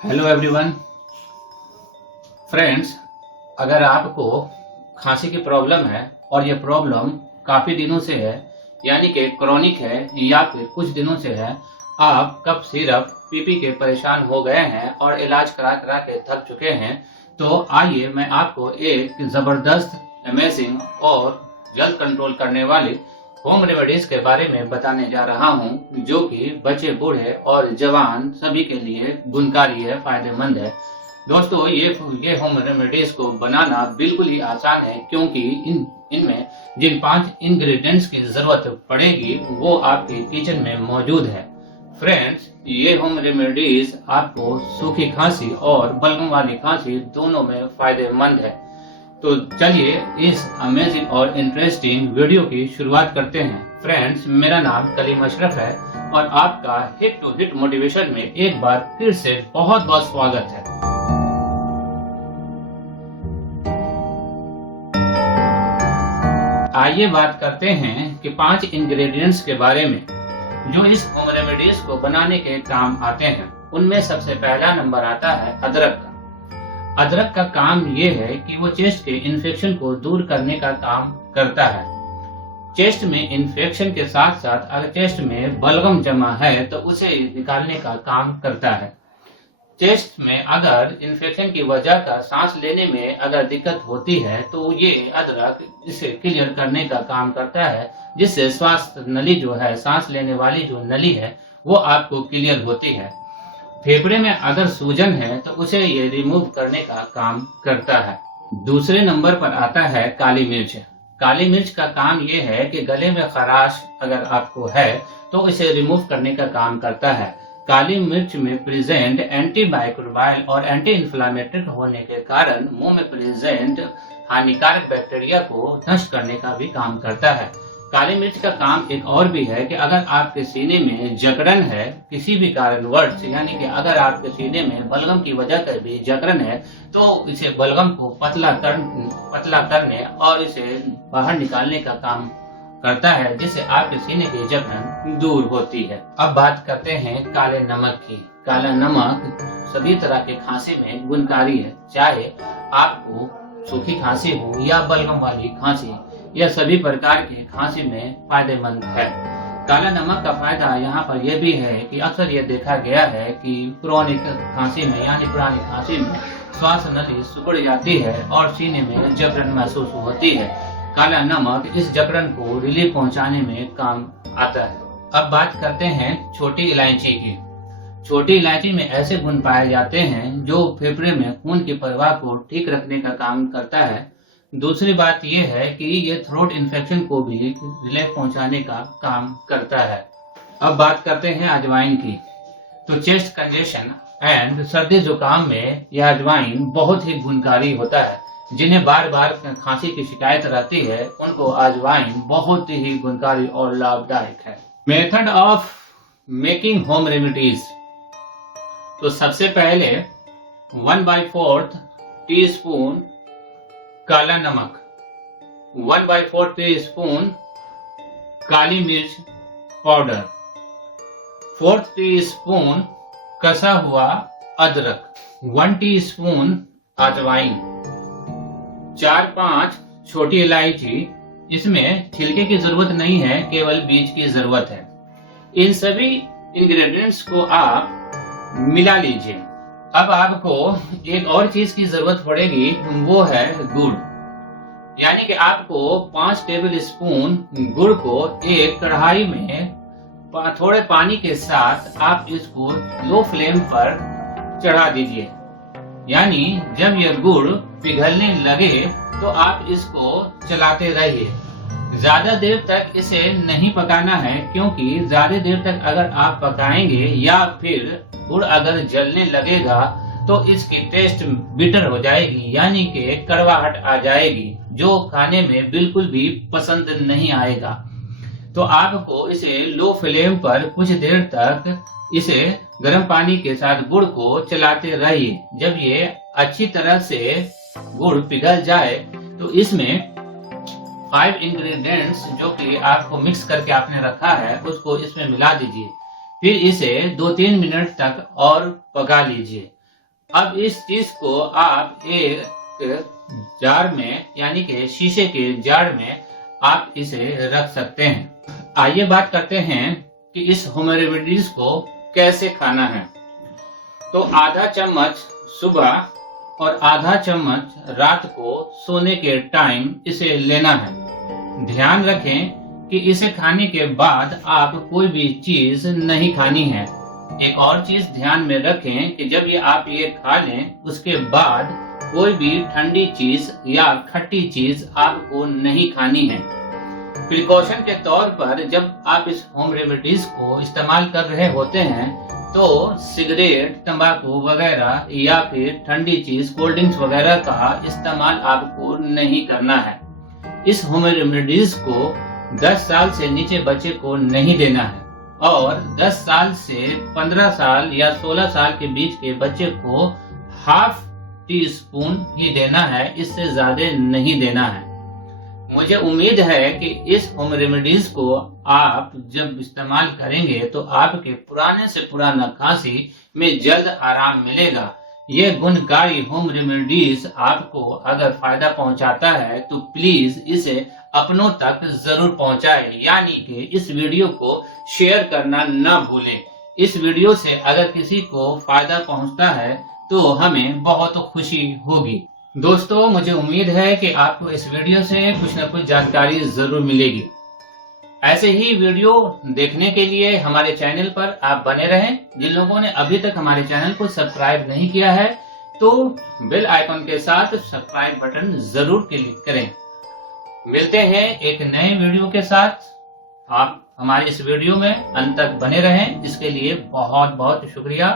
Hello everyone friends, अगर आपको खांसी की प्रॉब्लम है और ये प्रॉब्लम काफ़ी दिनों से है, यानी कि क्रॉनिक है या फिर कुछ दिनों से है, आप कफ सिरप पी के परेशान हो गए हैं और इलाज करा करा के थक चुके हैं, तो आइए मैं आपको एक ज़बरदस्त, अमेजिंग और जल्द कंट्रोल करने वाली होम रेमेडीज के बारे में बताने जा रहा हूं, जो कि बच्चे, बूढ़े और जवान सभी के लिए गुणकारी है, फायदेमंद है। दोस्तों, ये होम रेमेडीज को बनाना बिल्कुल ही आसान है, क्योंकि इनमें जिन 5 इंग्रेडिएंट्स की जरूरत पड़ेगी वो आपके किचन में मौजूद है। फ्रेंड्स, ये होम रेमेडीज आपको सूखी खांसी और बलगम वाली खांसी दोनों में फायदेमंद है। तो चलिए इस अमेजिंग और इंटरेस्टिंग वीडियो की शुरुआत करते हैं। फ्रेंड्स, मेरा नाम कलीम अशरफ है और आपका हिट टू हिट मोटिवेशन में एक बार फिर से बहुत बहुत स्वागत है। आइए बात करते हैं कि 5 इंग्रेडिएंट्स के बारे में जो इस होम रेमेडीज को बनाने के काम आते हैं। उनमें सबसे पहला नंबर आता है अदरक का। अदरक का काम ये है कि वो चेस्ट के इन्फेक्शन को दूर करने का काम करता है। चेस्ट में इन्फेक्शन के साथ साथ अगर चेस्ट में बलगम जमा है तो उसे निकालने का काम करता है। चेस्ट में अगर इन्फेक्शन की वजह का सांस लेने में अगर दिक्कत होती है तो ये अदरक इसे क्लियर करने का काम करता है, जिससे श्वास नली जो है, सांस लेने वाली जो नली है, वो आपको क्लियर होती है। फेफड़े में अगर सूजन है तो उसे ये रिमूव करने का काम करता है। दूसरे नंबर पर आता है काली मिर्च। काली मिर्च का काम ये है कि गले में खराश अगर आपको है तो इसे रिमूव करने का काम करता है। काली मिर्च में प्रेजेंट एंटीमाइक्रोबायल और एंटी इन्फ्लामेटरी होने के कारण मुंह में प्रेजेंट हानिकारक बैक्टीरिया को नष्ट करने का भी काम करता है। काली मिर्च का काम एक और भी है कि अगर आपके सीने में जकड़न है किसी भी कारणवश, यानी कि अगर आपके सीने में बलगम की वजह से भी जकड़न है, तो इसे बलगम को पतला करने और इसे बाहर निकालने का काम करता है, जिससे आपके सीने की जकड़न दूर होती है। अब बात करते हैं काले नमक की। काला नमक सभी तरह के खांसी में गुणकारी है, चाहे आपको सूखी खांसी हो या बलगम वाली खांसी, यह सभी प्रकार की खांसी में फायदेमंद है। काला नमक का फायदा यहाँ पर यह भी है कि अक्सर यह देखा गया है कि क्रॉनिक खांसी में, यानी पुरानी खांसी में, श्वास नली सिकुड़ जाती है और सीने में जकड़न महसूस होती है। काला नमक इस जकड़न को रिलीफ पहुंचाने में काम आता है। अब बात करते हैं छोटी इलायची की। छोटी इलायची में ऐसे गुण पाए जाते हैं जो फेफड़े में खून की प्रवाह को ठीक रखने का काम करता है। दूसरी बात यह है कि ये थ्रोट इन्फेक्शन को भी रिलीफ पहुंचाने का काम करता है। अब बात करते हैं अजवाइन की। तो चेस्ट कंजेशन एंड सर्दी जुकाम में यह अजवाइन बहुत ही गुणकारी होता है। जिन्हें बार बार खांसी की शिकायत रहती है, उनको अजवाइन बहुत ही गुणकारी और लाभदायक है। Method of making home remedies. तो सबसे पहले 1/4 टीस्पून काला नमक, 1/4 टीस्पून काली मिर्च पाउडर, 4 टीस्पून कसा हुआ अदरक, 1 टीस्पून अजवाइन, 4-5 छोटी इलायची। इसमें छिलके की जरूरत नहीं है, केवल बीज की जरूरत है। इन सभी इंग्रेडिएंट्स को आप मिला लीजिए। अब आपको एक और चीज की जरूरत पड़ेगी, वो है गुड़। यानी कि आपको 5 टेबल स्पून गुड़ को एक कढ़ाई में थोड़े पानी के साथ आप इसको लो फ्लेम पर चढ़ा दीजिए। यानी जब यह गुड़ पिघलने लगे तो आप इसको चलाते रहिए। ज्यादा देर तक इसे नहीं पकाना है, क्योंकि ज्यादा देर तक अगर आप पकाएंगे या फिर गुड़ अगर जलने लगेगा तो इसकी टेस्ट बिटर हो जाएगी, यानी कि कड़वाहट आ जाएगी, जो खाने में बिल्कुल भी पसंद नहीं आएगा। तो आपको इसे लो फ्लेम पर कुछ देर तक इसे गर्म पानी के साथ गुड़ को चलाते रहिए। जब ये अच्छी तरह से गुड़ पिघल जाए तो इसमें 5 इंग्रेडिएंट्स जो कि आपको मिक्स करके आपने रखा है उसको इसमें मिला दीजिए। फिर इसे 2-3 मिनट तक और पका लीजिए। अब इस चीज को आप एक जार में यानी कि शीशे के जार में आप इसे रख सकते हैं। आइए बात करते हैं कि इस होम रेमेडीज को कैसे खाना है। तो आधा चम्मच सुबह और आधा चम्मच रात को सोने के टाइम इसे लेना है। ध्यान रखें कि इसे खाने के बाद आप कोई भी चीज नहीं खानी है। एक और चीज ध्यान में रखें कि जब आप ये खा लें उसके बाद कोई भी ठंडी चीज या खट्टी चीज आपको नहीं खानी है। प्रिकॉशन के तौर पर जब आप इस होम रेमेडीज को इस्तेमाल कर रहे होते हैं तो सिगरेट, तंबाकू वगैरह या फिर ठंडी चीज, कोल्ड ड्रिंक्स वगैरह का इस्तेमाल आपको नहीं करना है। इस होम रेमेडीज को 10 साल से नीचे बच्चे को नहीं देना है और 10 साल से 15 साल या 16 साल के बीच के बच्चे को हाफ टी स्पून ही देना है, इससे ज्यादा नहीं देना है। मुझे उम्मीद है कि इस होम रेमेडीज को आप जब इस्तेमाल करेंगे तो आपके पुराने से पुराना खांसी में जल्द आराम मिलेगा। ये गुणकारी होम रेमेडीज आपको अगर फायदा पहुंचाता है तो प्लीज इसे अपनों तक जरूर पहुंचाएं, यानी कि इस वीडियो को शेयर करना ना भूलें। इस वीडियो से अगर किसी को फायदा पहुंचता है तो हमें बहुत खुशी होगी। दोस्तों, मुझे उम्मीद है कि आपको इस वीडियो से कुछ न कुछ जानकारी जरूर मिलेगी। ऐसे ही वीडियो देखने के लिए हमारे चैनल पर आप बने रहें। जिन लोगों ने अभी तक हमारे चैनल को सब्सक्राइब नहीं किया है तो बेल आइकन के साथ सब्सक्राइब बटन जरूर क्लिक करें। मिलते हैं एक नए वीडियो के साथ। आप हमारे इस वीडियो में अंत तक बने रहें, इसके लिए बहुत बहुत शुक्रिया।